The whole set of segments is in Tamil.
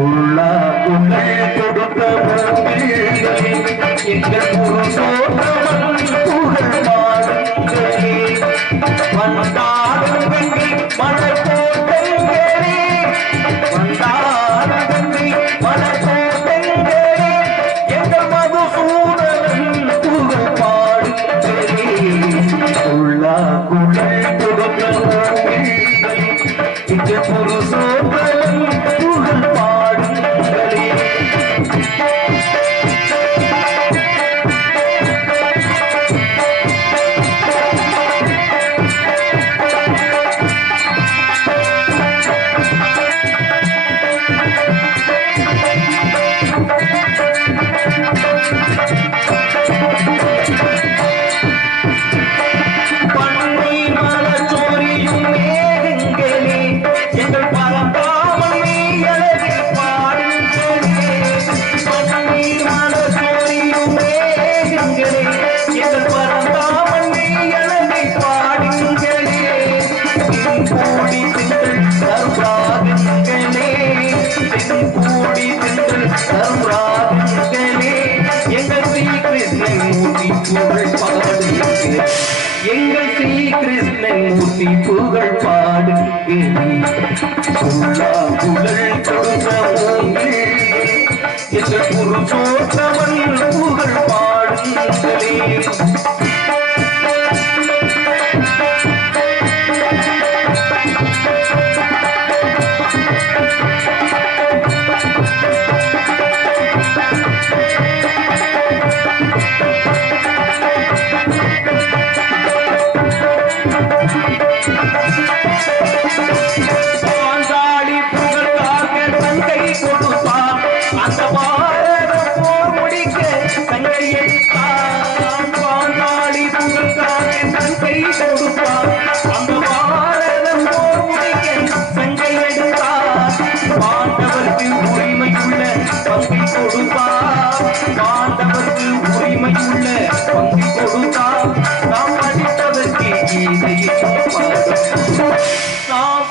உள்ளா உங்கள் கொடுத்த எங்கள் புருஷோத்தமன் புகழ் பாடுங்களே வந்தாடுங்கள் மலர் போட்டங்களே வந்தாடுங்கள் மலர் போட்டங்களே எங்கள் மதுசூதனன் புகழ் பாடுங்களே உள்ளா உங்கள் கொடுத்த எங்கள் புருஷோத்தமன் புகழ் பாடுங்களே எங்கள் ஸ்ரீ கிருஷ்ணன் மூர்த்தி புகழ் பாடுங்களே சொல்லா புகழ் கொடுத்தவங்களே எங்கள் புருஷோத்தமன் புகழ் பாடுங்களே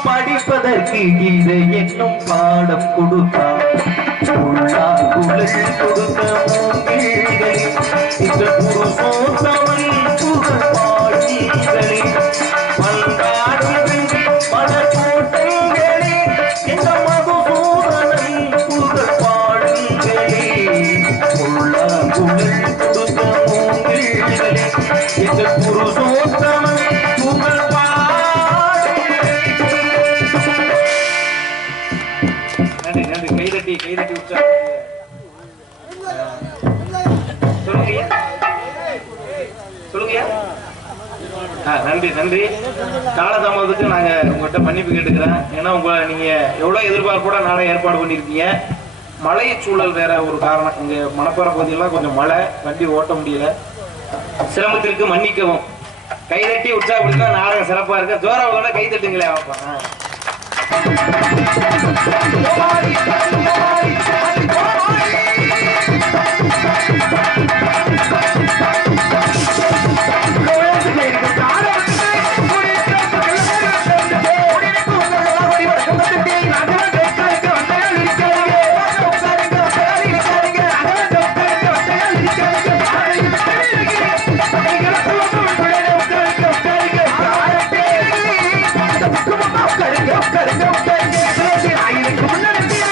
படிப்பதற்கு கீதை என்னும் பாடம் கொடுத்தார் உள்ளா குழல் கொடுத்த மூங்கில்களே இந்த புருஷோத்தமன் புகழ் பாடுங்களே வந்தாடுங்கள் மலர் கோட்டைகளே இந்த மதுசூதனன் புகழ் பாடுங்களே உள்ளா குழல் கொடுத்த மூங்கில்களே இந்த புருஷோத்தமன் புகழ் கைதட்டி சொல்லுங்க. நன்றி நன்றி. காலதாமதத்துக்கு நாங்க உங்கள்கிட்ட மன்னிப்பு கேட்டுக்கிறேன். ஏன்னா நீங்க எவ்வளவு எதிர்பார்ப்போட நாளை ஏற்பாடு பண்ணிருக்கீங்க. மழை சூழல் வேற ஒரு காரணம். இங்க மணப்பாறை பகுதியெல்லாம் கொஞ்சம் மழை, வண்டி ஓட்ட முடியல. சிரமத்திற்கு மன்னிக்கவும். கைதட்டி உற்சாகப்படுத்தா நாடகம் சிறப்பா இருக்க. ஜோராவோட கைதட்டுங்களே. I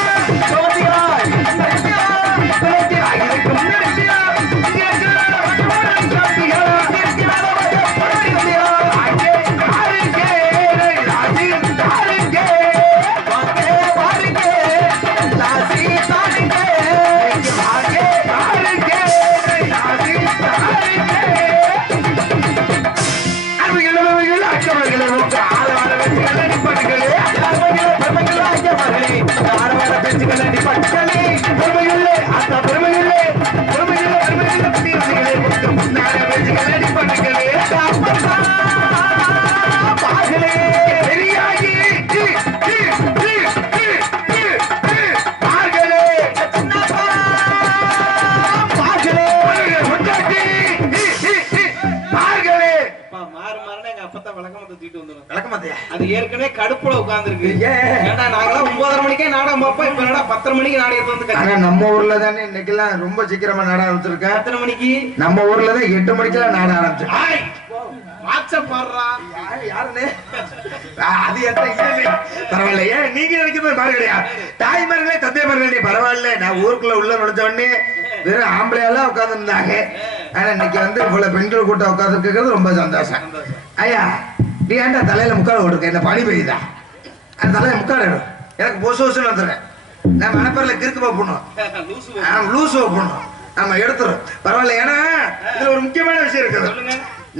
அது ஏற்கனவே கடுப்புல உட்கார்ந்துருக்கு. ஏன்டா நாங்களாம் 9:30 மணிக்கே நாடகம் பார்ப்போம், இப்ப என்னடா 10:30 மணிக்கு நாடகத்தை வந்து. ஆனா நம்ம ஊர்ல தானே இன்னைக்கெல்லாம் ரொம்ப சீக்கிரமா நாடகம் ஆரம்பிச்சிருக்கேன். எத்தனை மணிக்கு? நம்ம ஊர்ல தான் 8 மணிக்கெல்லாம் நாடகம் ஆரம்பிச்சிருக்கேன். அது பரவாயில்ல. ஏன் நீங்க நினைக்கிறது பாருங்களையா, தாய்மார்களே தந்தைமார்களே பரவாயில்ல. நான் ஊருக்குள்ள உள்ள நுழைஞ்ச உடனே வெறும் ஆம்பளையெல்லாம் உட்கார்ந்து இருந்தாங்க. ஆனா இன்னைக்கு வந்து இவ்வளவு பெண்கள் கூட்டம் உட்கார்ந்து இருக்கிறது ரொம்ப சந்தோஷம். ஐயா நீ ஏன்டா தலையில முக்கால் ஓடுக்க, என்ன பனி பெய்யுதா? அந்த தலையில முக்கால் இடும், எனக்கு பொசு பொசுன்னு வந்துடுறேன். நான் மனப்பேரில் கிறுக்கு போகணும், லூசு போகணும், நம்ம எடுத்துரும் பரவாயில்ல. ஏன்னா இதுல ஒரு முக்கியமான விஷயம் இருக்குது.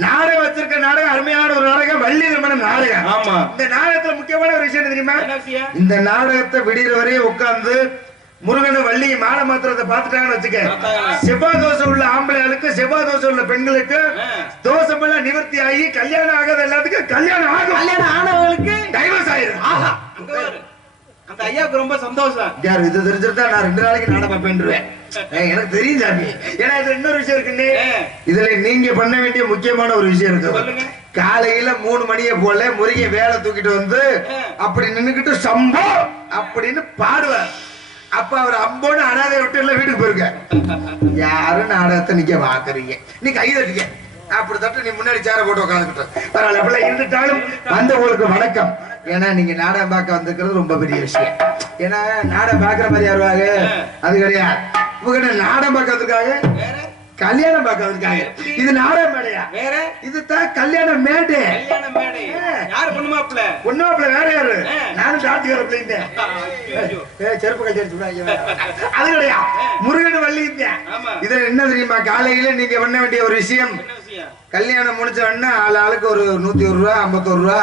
நாடகம் வச்சிருக்க நாடகம் அருமையான ஒரு நாடகம், வள்ளி திருமணம் நாடகம். ஆமா, இந்த நாடகத்துல முக்கியமான ஒரு விஷயம் தெரியுமா? இந்த நாடகத்தை விடிகிற வரையும் உட்கார்ந்து முருகனை வள்ளி மாலை மாத்திரத்தை பார்த்துட்டாங்கன்னு வச்சுக்க, செவ்வாய் தோசை உள்ள ஆம்பளைகளுக்கு செவ்வாய் தோசை உள்ள பெண்களுக்கு தோசை எல்லாம் நிவர்த்தி ஆகி கல்யாணம் ஆகாத எல்லாத்துக்கும் கல்யாணம் ஆகும். கல்யாணம் ஆனவங்களுக்கு டைவர்ஸ் ஆயிரும். அந்த ஐயாவுக்கு ரொம்ப சந்தோஷம். யார் இது தெரிஞ்சிருந்தா நான் 2 நாளைக்கு நாடகம் பண்ணுவேன். எனக்கு தெரியும் சாமி. ஏன்னா இது இன்னொரு விஷயம் இருக்குன்னு, இதுல நீங்க பண்ண வேண்டிய முக்கியமான ஒரு விஷயம் இருக்கு. காலையில 3 மணியை போல முருகன் வேலை தூக்கிட்டு வந்து அப்படி நின்னுக்கிட்டு சம்போ அப்படின்னு பாடுவார். அப்ப அவர் அம்போன்னு அனாதை விட்டு எல்லாம் வீட்டுக்கு போயிருக்க. யாரும் நாடகத்தை நீங்க பாக்குறீங்க, நீ கை தட்டிக்க அப்படி தட்டு, நீ முன்னாடி சேர போட்டு உட்காந்துக்கிட்ட பரவாயில்ல. அப்படிலாம் இருந்துட்டாலும் வந்தவங்களுக்கு வணக்கம். ஏன்னா நீங்க நாடகம் பார்க்க வந்திருக்கிறது ரொம்ப பெரிய விஷயம். ஏன்னா நாடகம் பாக்குற மாதிரி யாருவாங்க அது கிடையாது. இவங்க நாடகம் பார்க்க வந்திருக்காங்க, கல்யாணம் பார்க்க வந்திருக்காங்க. இது நாடகம் மேடையா? வேற இதுதான் கல்யாண மேடை. கல்யாண மேடை யாரு? பொண்ணு மாப்பிள்ளை. பொண்ணு மாப்பிள்ளை வேற யாரு? நானும் டாக்டர் பிள்ளைங்க. செருப்பு கழிச்சு அது கிடையாது, முருகன் வள்ளி. இதுல என்ன தெரியுமா, காலையில நீங்க பண்ண வேண்டிய ஒரு விஷயம், கல்யாணம் முடிச்ச உடனே ஆளுக்கு ஒரு 101 ரூபா 51 ரூபா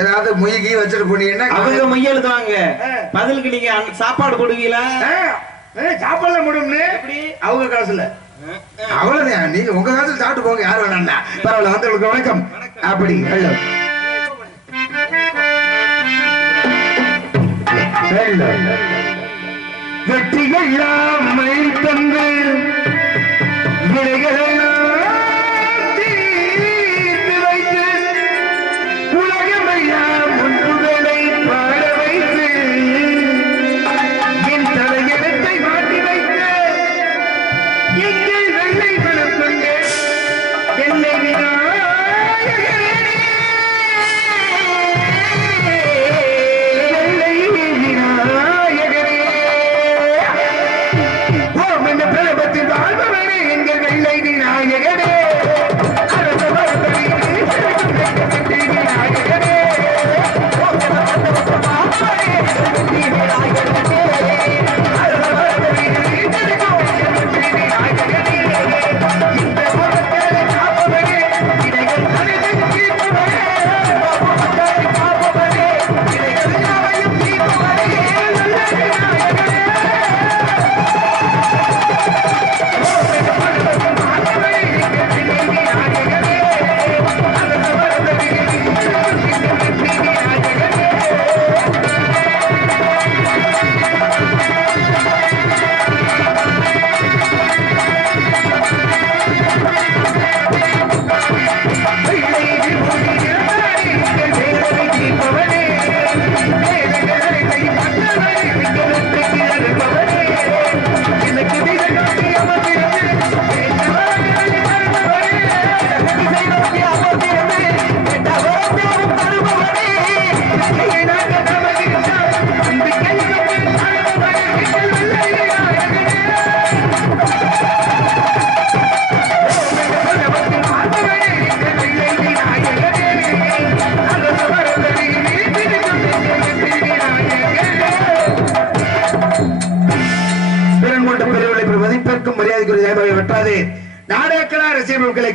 ஏதாவது மொய்கி வச்சுட்டு போனீங்கன்னா அவங்க மொய் எழுதுவாங்க, பதிலுக்கு நீங்க சாப்பாடு போடுவீங்களா? சாப்பாடுல முடியும்னு அவங்க காசுல அவ்வளவுதான். நீங்க உங்க காசுல சாப்பிட்டு போங்க, யார் வேணா பரவாயில்ல. வந்தவங்களுக்கு வணக்கம். அப்படி வெற்றியெல்லாம் மயில் தந்து விலைகளெல்லாம் தீர்த்து வைத்து உலகமெல்லாம் முன்புகளை பாட வைத்து என் தலையெழுத்தை மாற்றி வைத்து எங்கள் வெள்ளை மனம் கொண்டு வெள்ளை விநாயகரே, வெள்ளை விநாயகரே, ஓம் என்ற பிரபத்தில் வாழ்பவரே எங்கள் வெள்ளை விநாயகரே, அரச வரதே விநாயகரே, ஓம் என்ற பிரபத்தில் வாழ்பவரே எங்கள் விநாயகரே, அரச வரதே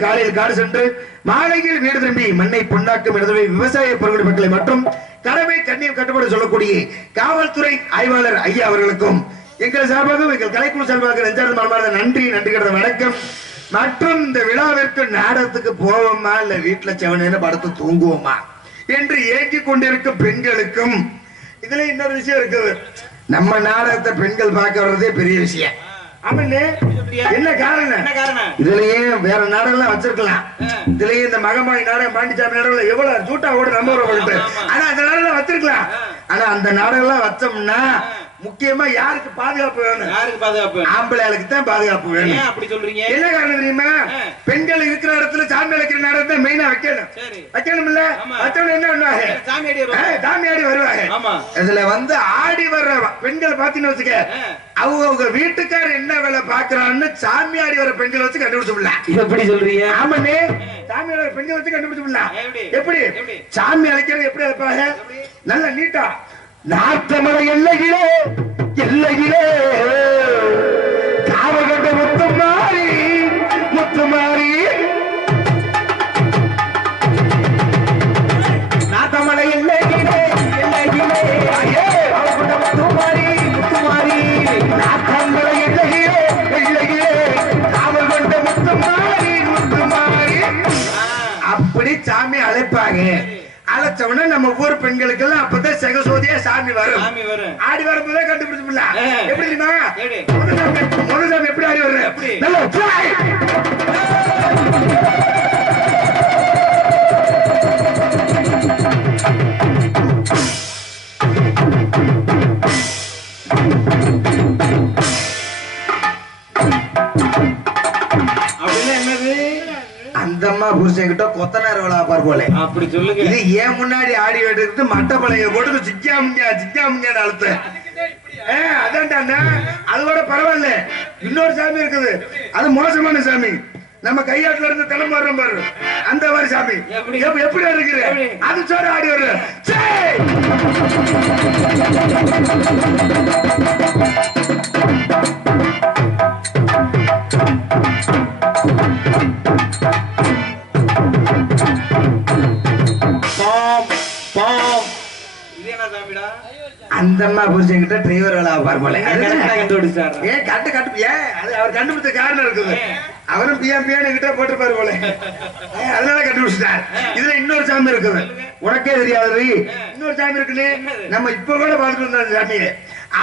காலையில் காடு சென்று மாலையில் வீடு திரும்பி மண்ணை பொன்னாக்கும் இடத்துல விவசாய பெருங்குடி மக்களை மற்றும் கடமை கண்ணியம் கட்டுப்பாடு சொல்லக்கூடிய காவல்துறை ஆய்வாளர் ஐயா அவர்களுக்கும் எங்கள் சார்பாக எங்கள் கலைக்குழு சார்பாக நெஞ்சார்ந்த நன்றி கிடந்த வணக்கம். மற்றும் இந்த விழாவிற்கு நாடகத்துக்கு போவோமா இல்ல வீட்டுல செவனேன்னு படுத்து தூங்குவோமா என்று ஏங்கிக் கொண்டிருக்கும் பெண்களுக்கும் இதுல இன்னொரு விஷயம் இருக்குது. நம்ம நாடகத்தை பெண்கள் பார்க்க வர்றதே பெரிய விஷயம். ஆமாண்ணே, என்ன காரணம்? இதுலயே வேற நாடகம் வச்சிருக்கலாம். இதுலயே இந்த மகமாயி நாடகம், பாண்டிச்சாமி நாடகம் எவ்வளவு ஜூட்டா ஓட நம்ம ஊரை. ஆனா அந்த நாடகம் வச்சிருக்கலாம். ஆனா அந்த நாடகம் வச்சோம்னா முக்கியமா யாருக்கு பாதுகாப்பு வேணும்? யாருக்கு பாதுகாப்பு? ஆம்பளைகளுக்கு தான் பாதுகாப்பு வேணும். அப்படி சொல்றீங்க? என்ன காரணம் தெரியுமா? பெண்கள் இருக்கிற இடத்துல சாமி அழைக்கிற நாடகத்தை மெயினா வைக்கணும். வைக்கணும் இல்ல? வச்சவங்க என்ன பண்ணுவாங்க? சாமி ஆடி வருவாங்க. இதுல வந்து ஆடி வர்ற பெண்கள் பாத்தீங்கன்னு வச்சுக்க, அவங்க வீட்டுக்காரர் என்ன வேலை பாக்குறான்னு சாமி ஆடி வர பெண்களை வச்சு கண்டுபிடிச்சுடலாம். எப்படி சொல்றீங்க? ஆமாண்ணே, சாமி ஆடி வர பெண்களை வச்சு கண்டுபிடிச்சுடலாம். எப்படி சாமி அழைக்கிறது? எப்படி அழைப்பாங்க? நல்ல நீட்டா நாட்டமலை எல்லையிலே எல்லையிலே காவகண்ட முத்துமாரி முத்துமாரி நாட்டமலை எல்லையிலே எல்லையிலே காவகண்ட முத்துமாரி முத்துமாரி நாட்டமலை எல்லையிலே எல்லையிலே காவகண்ட முத்துமாரி முத்துமாரி அப்படி சாமி அழைப்பாங்க. அழைச்சவன நம்ம ஊர் பெண்களுக்கு எல்லாம் அப்பதான் செகசோதியா சாமி வரும். ஆடி வரும்போதே கண்டுபிடிச்சுடலாம். எப்படி தெரியுமா? முருகசாமி எப்படி ஆடி வர்ற? அந்தம்மா புருஷன் கிட்ட கொத்தனார் வேலை பார் போல. அப்படி சொல்லுங்க. இது ஏன் முன்னாடி ஆடி எடுத்து மட்ட பழைய போட்டு சிக்காமுங்க அழுத்த. அதான்டா, அதோட பரவாயில்ல. இன்னொரு சாமி இருக்குது, அது மோசமான சாமி. நம்ம கையாட்டுல இருந்து தலைமை வர்றோம் பாரு, அந்த மாதிரி சாமி எப்படி இருக்குது? அது சோறு ஆடி வர்ற. அந்தம்மா புருஷன் கிட்ட டிரைவர் வேலை பார் போல. ஏன் கட்டு கட்டு ஏன் அவர் கண்டுபிடிச்ச காரணம் இருக்குது. அவரும் பிஎம் கிட்ட போட்டுப்பாரு போல, அதனால கண்டுபிடிச்சிட்டார். இதுல இன்னொரு சாமி இருக்குது, உனக்கே தெரியாது. இன்னொரு சாமி இருக்குன்னு நம்ம இப்ப கூட பார்த்துட்டு இருந்தோம். அந்த சாமியை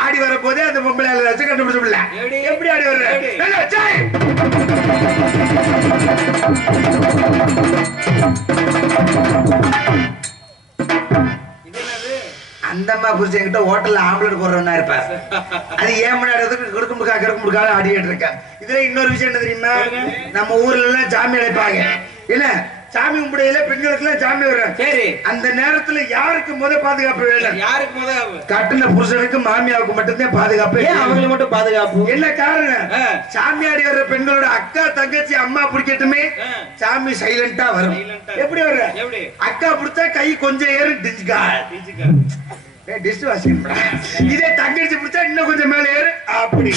ஆடி வர போதே அந்த பொம்பளை வச்சு கண்டுபிடிச்சோம்ல. எப்படி ஆடி வர்ற? அந்தம்மா புருஷன் கிட்ட ஹோட்டல்ல ஆம்லெட் போடுறவனா இருப்பார். அது ஏன் முன்னாடி கிடக்கு ஆடிட்டு இருக்க. இதுல இன்னொரு விஷயம் என்ன தெரியுமா? நம்ம ஊர்ல எல்லாம் சாமி அழைப்பாங்க. என்ன சாமி கும்பிடையில பெண்களுக்கு எல்லாம் சாமி வர்றாங்க. சரி, அந்த நேரத்துல யாருக்கு முத பாதுகாப்பு வேணும்? யாருக்கு முத? கட்டின புருஷனுக்கு மாமியாவுக்கு மட்டும்தான் பாதுகாப்பு. அவங்களுக்கு மட்டும் பாதுகாப்பு. என்ன காரணம்? சாமியாடி வர்ற பெண்களோட அக்கா தங்கச்சி அம்மா பிடிக்கட்டுமே, சாமி சைலண்டா வரும். எப்படி வர்ற? அக்கா பிடிச்சா கை கொஞ்சம் ஏறும். இதே தங்கச்சி பிடிச்சா இன்னும் கொஞ்சம் மேல ஏறு. அப்படி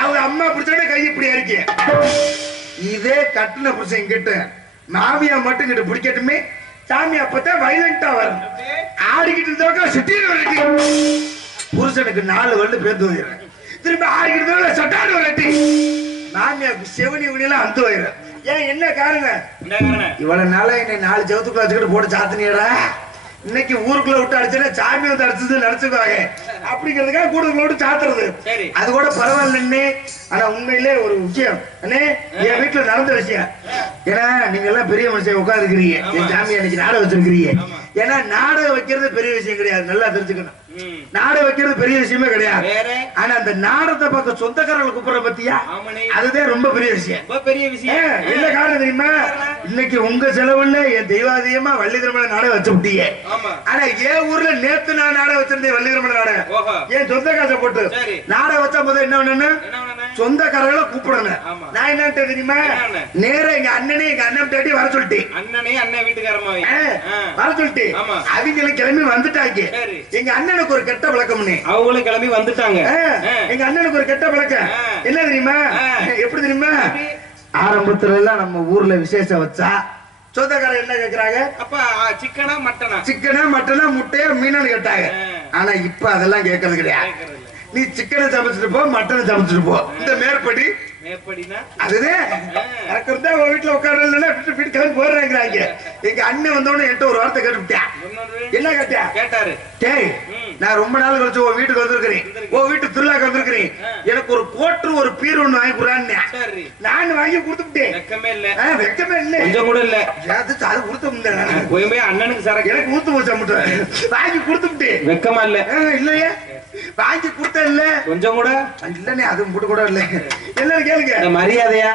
அவங்க அம்மா பிடிச்சோட கை இப்படி இருக்கு. இதே கட்டின புருஷன் கிட்ட மாமியா மட்டும் கிட்ட பிடிக்கட்டுமே, சாமி அப்பதான் வைலண்டா வரும். ஆடிக்கிட்டு இருந்தாக்க சுட்டின்னு வரட்டி புருஷனுக்கு 4 வருடம் பேர்ந்து போயிடுறேன். திரும்ப ஆடிக்கிட்டு இருந்தா சட்டாடு வரட்டி மாமியாவுக்கு செவனி உனியெல்லாம் அந்த போயிடுறேன். ஏன் என்ன காரணம்? இவ்வளவு நாளா என்னை 4 செவத்துக்குள்ள வச்சுக்கிட்டு போட்டு சாத்தினியடா, இன்னைக்கு ஊருக்குள்ள விட்டு அடிச்சா சாமி வந்து அடிச்சது நினைச்சுக்குவாங்க அப்படிங்கிறதுக்காக கூடுதலோடு சாத்துறது. அது கூட பரவாயில்லன்னு. ஆனா உண்மையிலே ஒரு விஷயம் அண்ணே, என் வீட்டுல நடந்த விஷயம். ஏன்னா நீங்க எல்லாம் பெரிய மனுஷன் உட்காந்துக்கிறீங்க, என் சாமி அன்னைக்கு நாடகம் வச்சிருக்கிறீங்க. ஏன்னா நாடகம் வைக்கிறது பெரிய விஷயம் கிடையாது, நல்லா தெரிஞ்சுக்கணும். நாடகம் வைக்கிறது பெரிய விஷயமே கிடையாது. ஆனா அந்த நாடகத்தை பார்க்க சொந்தக்காரங்களை கூப்பிடுற பத்தியா, அதுதான் ரொம்ப பெரிய விஷயம். என்ன காரணம் தெரியுமா? இன்னைக்கு உங்க செலவுல என் தெய்வாதியமா வள்ளி திருமண நாடகம் வச்சு விட்டீங்க. ஆனா என் ஊர்ல நேத்து நான் நாடகம் வச்சிருந்தேன், வள்ளி திருமண நாடகம். என் சொந்த காசை போட்டு நாடகம் வச்சா போது என்ன பண்ணு, சொந்தக்காரர்களை கூப்பிடணும். நான் என்ன தெரியுமா, நேரம் எங்க அண்ணனே எங்க அண்ணன் தேடி வர சொல்லிட்டேன். அண்ணனே அண்ணன் வீட்டுக்காரமா வர சொல்லிட்டு அவங்களும் கிளம்பி வந்துட்டாங்க. எங்க அண்ணனுக்கு ஒரு கெட்ட பழக்கம்னு அவங்களும் கிளம்பி வந்துட்டாங்க. எங்க அண்ணனுக்கு ஒரு கெட்ட பழக்கம் என்ன தெரியுமா? எப்படி தெரியுமா? ஆரம்பத்துல எல்லாம் நம்ம ஊர்ல விசேஷம் வச்சா சொந்தக்காரர் என்ன கேக்குறாங்க? அப்ப சிக்கனா மட்டனா, சிக்கனா மட்டனா, முட்டையா மீனான்னு கேட்டாங்க. ஆனா இப்ப அதெல்லாம் கேட்கறது கிடையாது. நீ சிக்கனை சமைச்சிட்டு போ, மட்டனை சமைச்சிட்டு போ. இந்த மேற்படி அதுதான் வீட்டுல உட்கார்ந்து போடுறாங்க. எங்க அண்ணன் வந்தோடனே என்கிட்ட ஒரு வார்த்தை கேட்டுவிட்டேன். என்ன கேட்டாரு? நான் ரொம்ப நாள் கழிச்சு உன் வீட்டுக்கு வந்திருக்கிறேன், உன் வீட்டு திருவிழாக்கு வந்திருக்கிறேன், எனக்கு எனக்கு ஒரு கோட்டு ஒரு பீர் ஒண்ணு வாங்கி கொடுறான்னு சரி நான் வாங்கி கொடுத்துட்டேன். வெக்கமே இல்ல வெக்கமே இல்ல கொஞ்சம் கூட இல்ல. அது கொடுத்த முடியல போய் அண்ணனுக்கு சரக்கு எனக்கு ஊத்து போச்சா வாங்கி கொடுத்துட்டேன். வெக்கமா இல்ல இல்லையே வாங்கி கொடுத்த இல்ல கொஞ்சம் கூட இல்லனே அது முட்டு கூட இல்ல. எல்லாரும் கேளுங்க மரியாதையா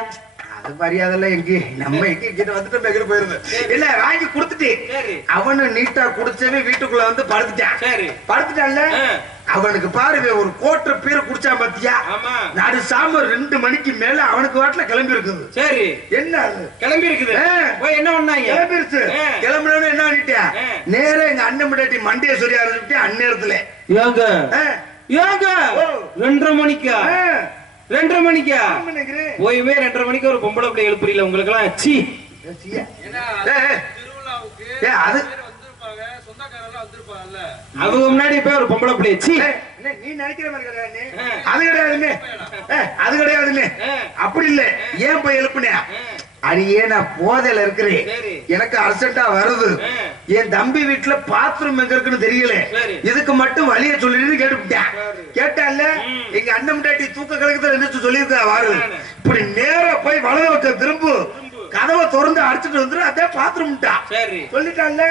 அது மரியாதை எங்க நம்ம எங்க வந்துட்டு எங்க போயிருந்தோம் இல்ல வாங்கி கொடுத்துட்டு அவனு நீட்டா குடிச்சவே வீட்டுக்குள்ள வந்து படுத்துட்டான். படுத்துட்டான்ல அவனுக்கு பாருங்க ஒரு கோட்டை பீர் குடிச்சா பாத்தியா நாடு சாம 2 மணிக்கு மேல அவனுக்கு வாட்டில கிளம்பி இருக்குது. சரி என்ன அது கிளம்பி இருக்குது என்ன பண்ணாங்க கிளம்பிருச்சு. கிளம்பினவன என்ன பண்ணிட்டியா நேரா எங்க அண்ணன் முன்னாடி மண்டைய சொல்லி ஆரம்பிச்சு அந்நேரத்துல ஏங்க ஏங்க 2:30 மணிக்கா 2:30 மணிக்கா போயுமே 2:30 மணிக்கு ஒரு பொம்பளை பிள்ளை எழுப்புறீல உங்களுக்கு எல்லாம் சி அது அவங்க முன்னாடி போய் ஒரு பொம்பளை பிள்ளை சி நீ நினைக்கிற மாதிரி அது கிடையாதுன்னு அது கிடையாதுன்னு அப்படி இல்ல ஏன் போய் எழுப்புனேன் அடியே நான் போதையில இருக்கிறேன் எனக்கு அர்ஜென்டா வருது என் தம்பி வீட்டுல பாத்ரூம் எங்க இருக்குன்னு தெரியல இதுக்கு மட்டும் வழிய சொல்லிட்டு கேட்டுவிட்டேன். கேட்டால எங்க அண்ணன் முன்னாடி தூக்க கலக்கத்துல இருந்துச்சு சொல்லியிருக்கா வாரு இப்படி நேரா போய் வலது பக்கம் திரும்பு கதவை திறந்து அடிச்சுட்டு வந்துரு அதே பாத்ரூம் சொல்லிட்டான்ல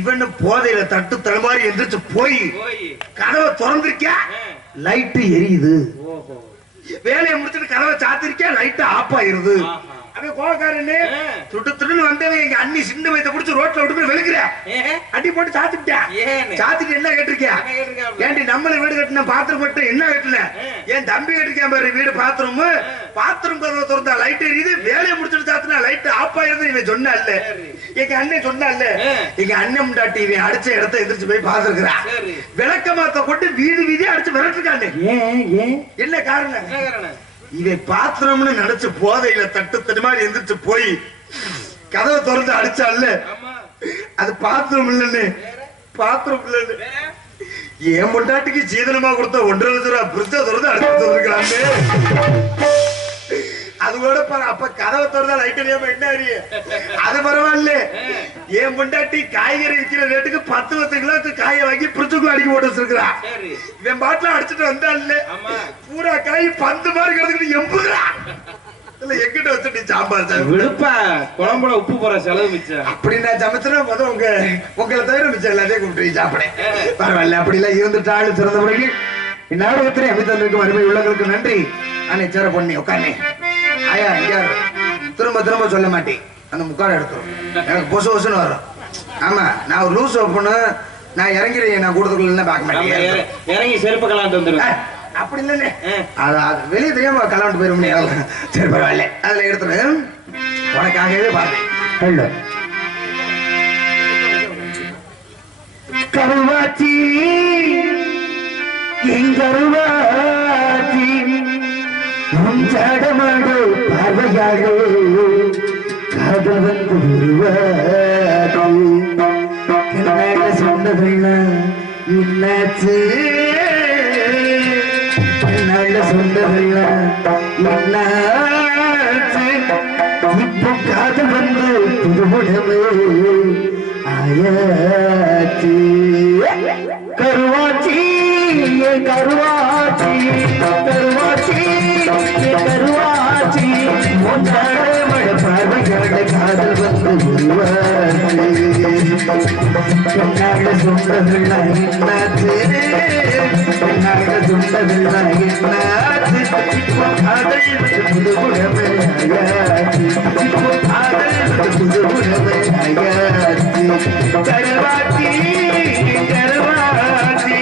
இவனு போதையில தட்டு தடுமாறி எந்திரிச்சு போய் கதவை திறந்திருக்கியா லைட்டு எரியுது. வேலையை முடிச்சுட்டு கதவை சாத்திருக்கியா லைட்டு ஆஃப் ஆயிருது. அப்படியே கோவக்காரன்னு துட்டு துடுன்னு வந்தவன் எங்க அண்ணி சின்ன வயதை பிடிச்சி ரோட்ல விட்டு போய் வெளுக்கிற அடி போட்டு சாத்திட்டேன். சாத்திட்டு என்ன கேட்டிருக்கியா ஏன்டி நம்மள வீடு கட்டின பாத்ரூம் மட்டும் என்ன கட்டல என் தம்பி கட்டிருக்கேன் பாரு வீடு பாத்ரூம் பாத்ரூம் கதவை திறந்தா லைட் எரியுது வேலையை முடிச்சுட்டு சாத்தினா லைட் ஆஃப் ஆயிருது இவன் சொன்ன இல்ல எங்க அண்ணன் சொன்னா இல்ல எங்க அண்ணன் முண்டாட்டி இவன் அடிச்ச இடத்த எதிர்த்து போய் பாத்துருக்கிறான். விளக்க மாத்த கொண்டு வீடு வீதியா அடிச்சு விரட்டுக்காண்டு என்ன காரணம் இதை பாத்திரம்னு நினைச்சு போதையில தட்டு தட்டு மாதிரி எந்திரிச்சு போய் கதவை திறந்து அடிச்சால அது பாத்திரம் இல்லன்னு பாத்திரம் இல்லன்னு என் பொண்டாட்டிக்கு சீதனமா கொடுத்த 1.5 லட்சம் ரூபாய் பிரிச்சா திறந்து அடிச்சு வந்திருக்கிறாங்க. அது கூட பாரு அப்ப கதவை திறந்தா லைட் எரியாம என்ன அறிய அது பரவாயில்ல. என் பொண்டாட்டி காய்கறி விற்கிற ரேட்டுக்கு 10 கிலோக்கு காயை வாங்கி பிரிச்சுக்குள்ள அடிக்க போட்டு வச்சிருக்கிறான். இவன் பாட்டில அடிச்சுட்டு வந்தால பூரா காய் 10 மாதிரி கிடக்குது எம்புகிறா இல்ல எங்கிட்ட வச்சு நீ சாம்பார் விழுப்பா குழம்புல உப்பு போற செலவு மிச்சம் அப்படி நான் சமைச்சா முதல் உங்களை தவிர மிச்சம் எல்லாத்தையும் கூப்பிட்டு சாப்பிட பரவாயில்ல. அப்படி எல்லாம் இருந்துட்டாலும் சிறந்த முறைக்கு இந்நாடகத்திலே அமைத்ததற்கு அருமை உள்ளவர்களுக்கு நன்றி. அன்னை சேர பொண்ணி உட்கார்னே ஆயா இங்க திரும்ப திரும்ப சொல்ல மாட்டேன் அந்த முக்காடு எடுத்துரும் எனக்கு பொசு பொசுன்னு வரும். ஆமா நான் ஒரு லூஸ் ஓப்பனு நான் இறங்கிறேன் நான் கூடத்துக்குள்ள பார்க்க மாட்டேன் இறங்கி செருப்பு கலாண்டு வந்துருவேன் அப்படி இல்லைன்னு அது வெளியே தெரியாம கலாண்டு போயிரும். சரி பரவாயில்ல அதுல எடுத்துரு உனக்காகவே பார்த்தேன். கருவாச்சி எங்கருவாச்சி ஜடமாடு பார்வையாடு காதல் வந்து கண்ணாட சொன்னதெல்லாம் என்னாச்சு கண்ணாட சொன்னதெல்லாம் என்னாச்சு இப்போ காதல் வந்து புதுமுடமே ஆயாச்சு. கருவாச்சி கருவாச்சி கருவாச்சி கருவாச்சி மழை பார்வையாட காதல் வந்து கண்ணாட சொன்னதெல்லாம் என்னாச்சு கண்ணாட சொன்னதெல்லாம் என்னாச்சு இப்போ காதல் வந்து புதுமுடமே ஆயாச்சு இப்போ காதல் வந்து புதுமுடமே ஆயாச்சு. கருவாச்சி கருவாச்சி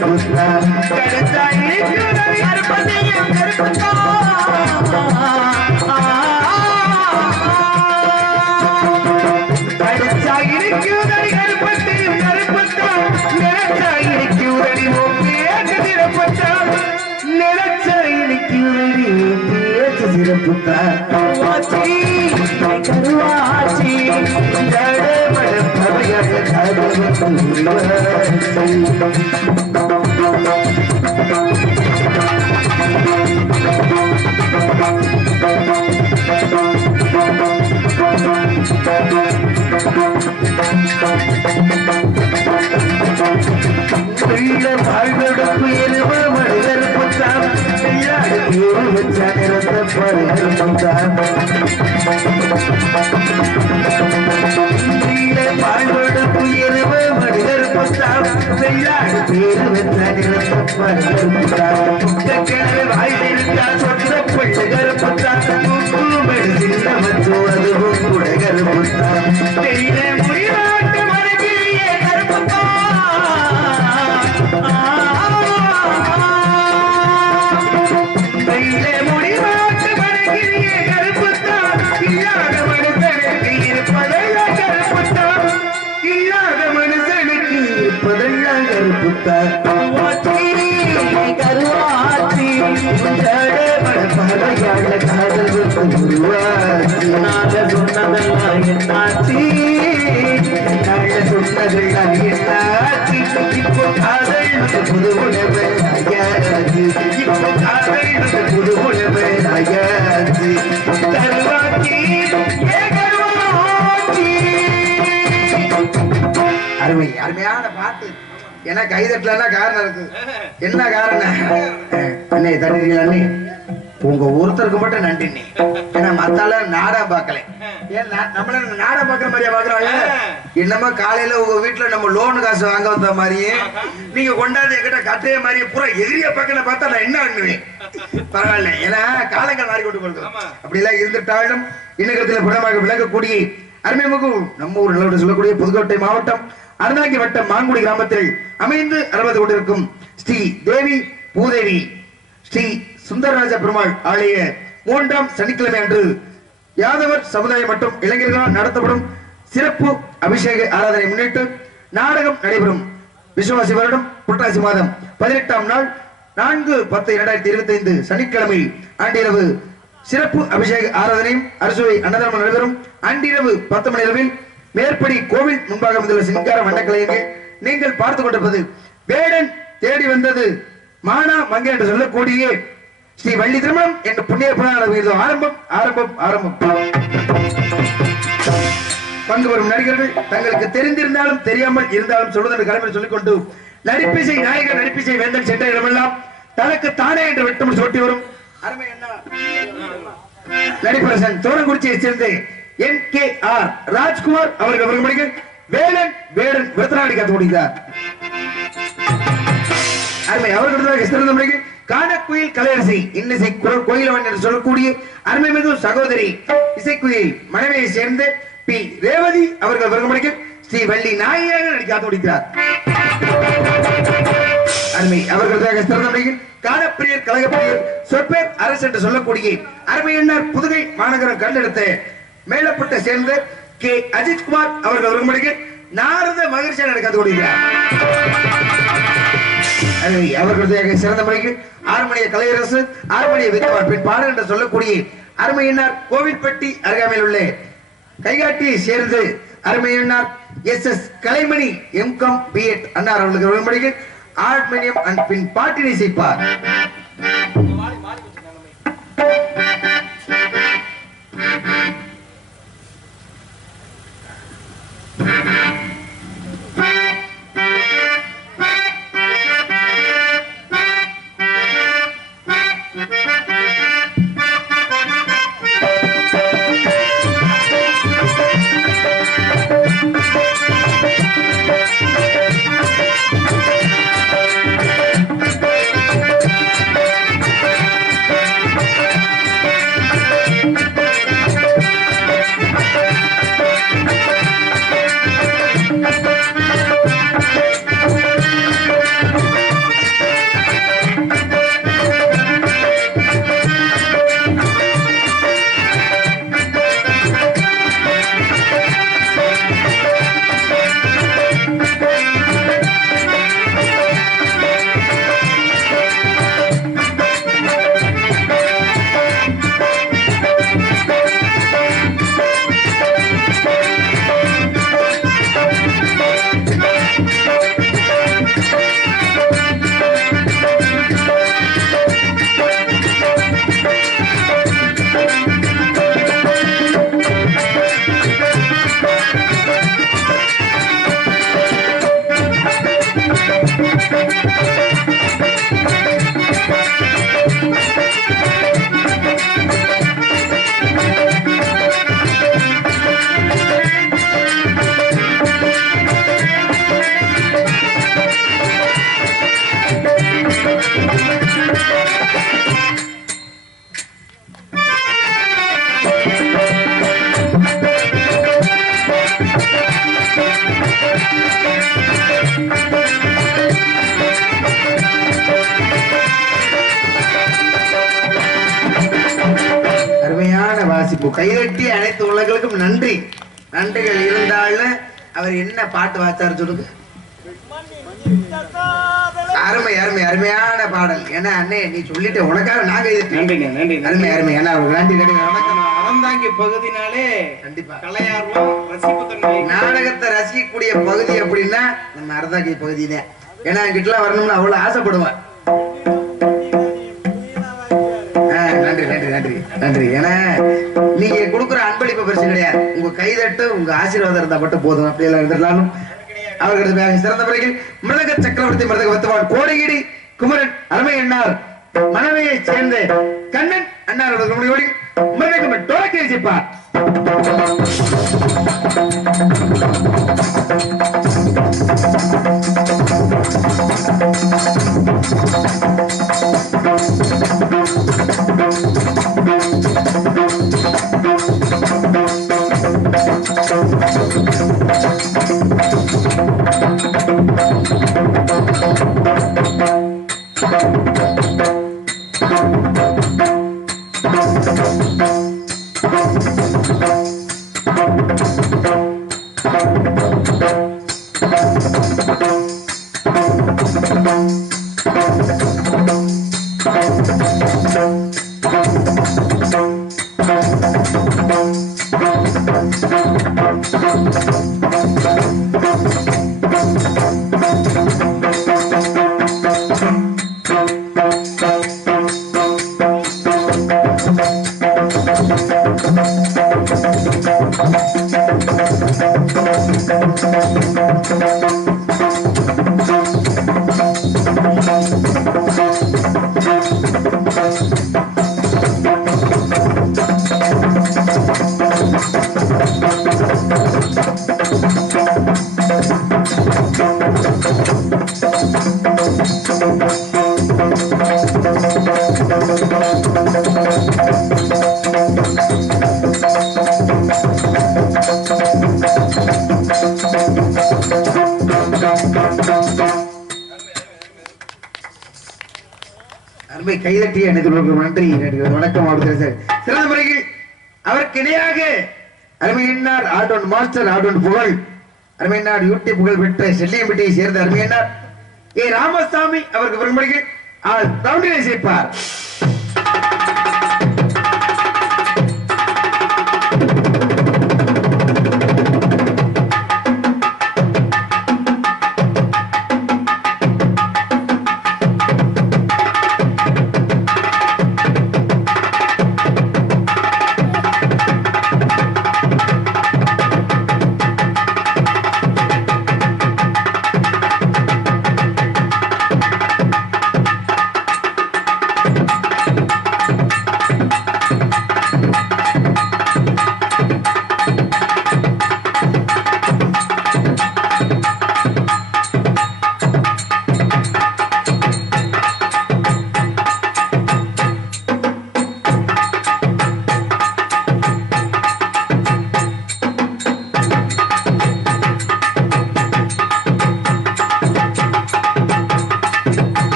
வந்து கடுத்தா இனிக்குதடி கருப்பட்டியும் கருப்புத்தா கடுத்தா இனிக்குதடி கருப்பட்டியும் கருப்புத்தா நிலச்சா இனிக்குதடி பேச்சு சிறப்புத்தா நிலச்சா இனிக்குதடி பேச்சு சிறப்புத்தா கருவாச்சி கருவாச்சி ஜடமட பவையாக வாழ்வெடுப்பு எருவ மனிதர் புத்தான் வச்சா நிறந்த பருகர் புத்தான் வாழ்வெடுப்பு எருவ மனிதர் புத்தான் வெள்ளாடு பேரு வச்சா நிறந்த பருகர் புத்தான் கிணறு வாழ்ந்திருக்கா சொந்த பிள்ளைகர் புத்தான் மெடு சின்ன வச்சோ அதுவும் குடகர் புத்தான் முடிவாட்டு மறுகிறிய கருப்புத்தான் முடிவாட்டு மறுகிறிய கருப்புத்தான் இல்லாத மனுஷனுக்கு இருப்பதெல்லாம் கருப்புத்தான் இல்லாத மனுஷனுக்கு இருப்பதெல்லாம் கருப்புத்தான் கருவாச்சி பறவையாள காதல் உருவாச்சி நாங்க சொன்னதெல்லாம் என்னாச்சி நாங்க சொன்னதெல்லாம் என்னாச்சி இப்போ காதல் புது உணவு ஆயாச்சு இப்போ காதல் புது உணவு ஆயாச்சு கருவாச்சி கருவாச்சி அருமை அருமையான பாட்டு ஏன்னா கைதட்டலாம் காரணம் இருக்கு என்ன காரணம் அண்ணே தண்ணீர்கள் அண்ணே உங்க ஒருத்தருக்கு மட்டும் நன்றி ஏன்னா மத்தால நாடகம் பார்க்கல ஏன் நம்மள நாடகம் பார்க்கற மாதிரியா பாக்குறாங்க என்னமா காலையில உங்க வீட்டுல நம்ம லோன் காசு வாங்க வந்த மாதிரியே நீங்க கொண்டாந்து என்கிட்ட கட்டைய மாதிரியே பூரா எதிரிய பக்கத்துல பார்த்தா நான் என்ன பண்ணுவேன் பரவாயில்ல ஏன்னா காலங்கள் மாறி கொண்டு போகுது அப்படி எல்லாம் இருந்துட்டாலும் இன்னகத்துல புறமாக விளங்கக்கூடிய அருமைமுகு நம்ம ஊர் நிலவரம் சொல்லக்கூடிய புதுக்கோட்டை மாவட்டம் அறந்தாங்கி வட்டம் மான்குடி கிராமத்தில் அமைந்து அறுபது கொண்டிருக்கும் ஸ்ரீ தேவி பூதேவி ஸ்ரீ சுந்தரராஜ பெருமாள் ஆலய 3ஆம் சனிக்கிழமை அன்று யாதவர் சமுதாயம் மற்றும் இளைஞர்களால் நடத்தப்படும் சிறப்பு அபிஷேக ஆராதனை முன்னிட்டு நாடகம் நடைபெறும். விசுவாசி வருடம் புரட்டாசி மாதம் 18ஆம் நாள் 4/10/2025 சனிக்கிழமை ஆண்டிரவு சிறப்பு அபிஷேக ஆராதனையும் அறுசுவை அன்னதானம் நடைபெறும். அன்றிரவு 10 மணி அளவில் மேற்படி கோவில் முன்பாக வந்துள்ள சிங்கார மண்டக்கலையங்கள் நீங்கள் பார்த்துக் கொண்டிருப்பது வேடன் தேடி வந்தது மானா மங்கை என்று சொல்லக்கூடிய ஸ்ரீ வள்ளி திருமணம் என்ற புண்ணிய புராணம் ஆரம்பம் ஆரம்பம் ஆரம்பம். பங்கு வரும் நடிகர்கள் தங்களுக்கு தெரிந்திருந்தாலும் தெரியாமல் இருந்தாலும் சொல்வதற்கு கடமை சொல்லிக் கொண்டு நடிப்பிசை நாயகர் நடிப்பிசை வேந்தன் சென்ற இடமெல்லாம் தனக்கு தானே என்று வெட்டம் சோட்டி வரும் அருமை அண்ணா நடிப்பரசன் தோரங்குறிச்சியை சேர்ந்து NKR ராஜ்குமார் அவர்கள் வரும்படிகள் வேலன் வேடன் விருத்தநாடி காத்து முடிந்தார். அருமை அவர்களுக்கு காணக்குயில் கலையரசி இன்னிசை கோயிலவன் என்று சொல்லக்கூடிய அருமைமிகு சகோதரி இசைக்குயில் மனைவியை சேர்ந்து பி ரேவதி அவர்கள் வரும்படிகள் ஸ்ரீ வள்ளி நாயாக நடிக்காத்து முடிக்கிறார். அருமை அவர்களுக்காக சிறந்த காணப்பிரியர் கழகப்பிரியர் சொற்பேர் அரசு என்று சொல்லக்கூடிய அருமையண்ணர் புதுகை மாநகரம் கண்டெடுத்த மேலப்பட்ட சேர்ந்த கே அஜித்குமார் அவர்கள் வரும்படிக்கு நாரத மகிழ்ச்சி நடக்காது கொடுக்கிறார். அவர்களுடைய சிறந்த முறைக்கு ஆறுமணிய கலையரசு ஆறுமணிய வித்வான் பின் பாடல் என்று சொல்லக்கூடிய அருமையினார் கோவில்பட்டி அருகாமையில் உள்ள கைகாட்டியை சேர்ந்து அருமையினார் SS கலைமணி MCom B.Ed அன்னார் அவர்களுக்கு வரும்படிக்கு ஆர்மேனியம் அண்ட் பின் பாட்டினை செய்ப்பார். வாசிப்பு கைதட்டி அனைத்து உலகளுக்கும் நன்றி. நன்றிகள் இருந்தாலும் அவர் என்ன பாட்டு வாச்சாரு சொல்லுங்க. அருமை அருமை அருமையான பாடல். ஏன்னா அண்ணே நீ சொல்லிட்டு உனக்காக நான் கைதட்டி அருமை அருமை. ஏன்னா நன்றி நன்றி. அறந்தாங்கி பகுதினாலே கண்டிப்பா கலையார்வம் ரசிப்பு தன்மை நாடகத்தை ரசிக்கக்கூடிய பகுதி அப்படின்னா நம்ம அறந்தாங்கி பகுதி தான். ஏன்னா என்கிட்ட வரணும்னு அவ்வளவு ஆசைப்படுவேன். நன்றி நன்றி நன்றி நன்றி. ஏன்னா நீங்க கொடுக்குற அன்பளிப்பு பெருசு கிடையாது. உங்க கைதட்டு உங்க ஆசீர்வாதம் இருந்தா மட்டும் போதும். அப்படி எல்லாம் இருந்திருந்தாலும் அவர்களது சிறந்த முறையில் மிருதக சக்கரவர்த்தி மிருதக வத்துவான் கோடையீடி குமரன் அருமை எண்ணார் மனைவியை சேர்ந்த கண்ணன் அண்ணார் அவர்கள் மிருதகம் டோலக்கை செய்ப்பார். அருமை கைதட்டி எனக்கு நன்றி வணக்கம். சிறந்த முறையில் அவருக்கு இணையாக அருமையினார் ஆட்டோன் மாஸ்டர் ஆட்டோன் புகழ் அருமையினார் யூடியூப் புகழ் பெற்ற செல்லியம்பட்டியை சேர்ந்த அருமையினார் ஏ ராமசாமி அவருக்கு பெரும்படிகள் ரவுண்டினை சேர்ப்பார்.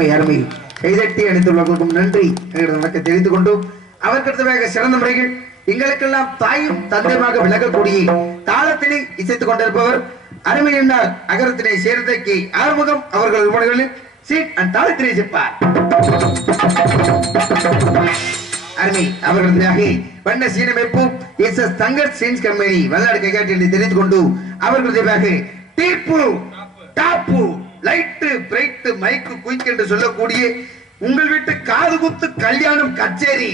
அருமை அருமை கைதட்டி அணிந்துள்ளவர்களுக்கும் நன்றி வணக்கம் தெரிந்து கொண்டு அவர்கிட்ட சிறந்த முறைகள் எங்களுக்கெல்லாம் தாயும் தந்தையுமாக விளக்கக்கூடிய தாளத்தினை இசைத்துக் கொண்டிருப்பவர் அருமை என்னால் அகரத்தினை சேர்ந்தக்கு ஆறுமுகம் அவர்கள் உணர்களில் சீட் அண்ட் தாளத்தினை இசைப்பார். அருமை அவர்களுக்காக வண்ண சீனமைப்பு எஸ் எஸ் தங்கர் சீன்ஸ் கம்பெனி வல்லாடு கைகாட்டி தெரிந்து கொண்டு அவர்களுக்காக டீப்பு டாப்பு லைட்டு பிரைட் மைக்கு குயிக் என்று சொல்லக்கூடிய உங்கள் வீட்டு காது குத்து கல்யாணம் கச்சேரி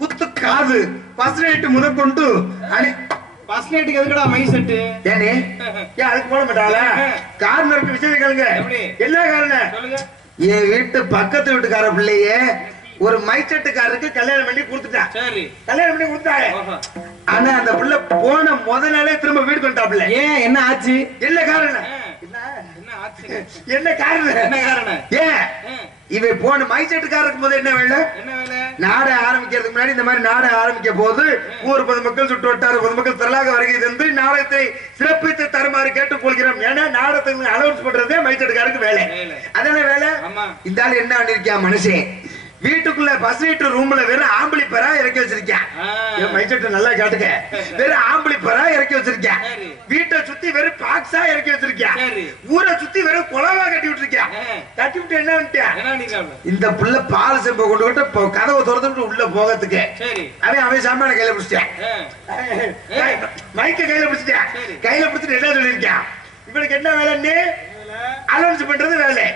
குத்து காது பஸ்லேட்டு முதற்கொண்டு பஸ்லேட்டுக்கு எதுக்குடா மை செட்டு ஏனே ஏன் அதுக்கு போட மாட்டாளா காரணம் விஷயம் கேளுங்க என்ன காரணம் சொல்லுங்க. என் வீட்டு பக்கத்து வீட்டுக்கார பிள்ளையே ஒரு மைச்சட்டுக்காரருக்கு கல்யாணம் பண்ணி கொடுத்துட்டான். சரி கல்யாணம் பண்ணி கொடுத்தாங்க. ஆனா அந்த பிள்ளை போன முதல் நாளே திரும்ப வீடு கொண்டாப்ல. ஏன் என்ன ஆச்சு? என்ன காரணம்? என்ன காரணம்? ஏன் இவ போன மைச்சட்டுக்காரருக்கு போது என்ன வேலை? நாடை ஆரம்பிக்கிறதுக்கு முன்னாடி இந்த மாதிரி நாடை ஆரம்பிக்க போது ஊர் பொதுமக்கள் சுற்று வட்டார பொதுமக்கள் திரளாக வருகை தந்து நாடகத்தை சிறப்பித்து தருமாறு கேட்டுக் கொள்கிறோம். ஏன்னா நாடகத்தை அனௌன்ஸ் பண்றதே மைச்சட்டுக்காரருக்கு வேலை. அதான வேலை. இந்த ஆள் என்ன பண்ணிருக்கியா மனுஷன் வீட்டுக்குள்ள பஸ்லேட்டு ரூம்ல வெறும் ஆம்பளி பரா இறக்கி வச்சிருக்கேன். மைச்சட்டு நல்லா கேட்டுக்க. வெறும் ஆம்பளி பரா இறக்கி வச்சிருக்கேன். வீட்டை சுத்தி வெறும் பாக்ஸா இறக்கி வச்சிருக்கேன். ஊரை சுத்தி வெறும் குளவா கட்டி விட்டுருக்கேன். கட்டி விட்டு என்ன பண்ணிட்டேன்? இந்த புள்ள பால் செம்ப கொண்டு விட்டு கதவை திறந்துட்டு உள்ள போகிறதுக்கு அவன் சாமான கையில பிடிச்சிட்டேன். மைக்க கையில பிடிச்சிட்டேன். கையில பிடிச்சிட்டு என்ன சொல்லியிருக்கேன்? இவனுக்கு என்ன வேலைன்னு அனௌன்ஸ் பண்றது வேலை.